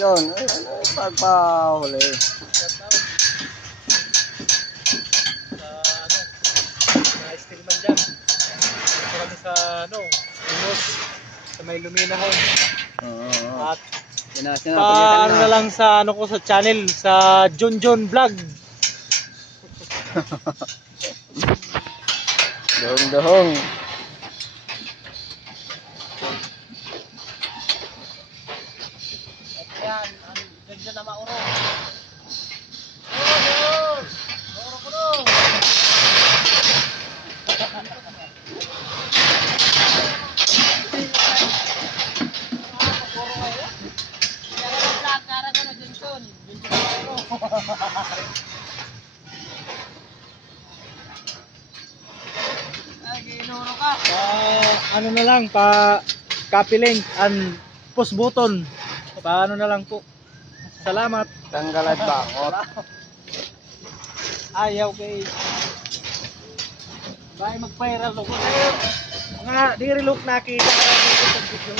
John. Ay, ano, pagpahuli. Shout out sa mga steelman dyan. Ito kami sa Ingos, sa may Luminahon. Oo. At Sina, na lang sa ko sa channel, sa John Vlog. Dohong-dohong. At yan, ang ganda na mauro. Mauro ko no. Ano na lang, copy link and push button. Paano na lang po. Salamat. Tanggalad bangot. Ayaw kay bye mag-viral ako. Mga diri look nakita ka dito sa video.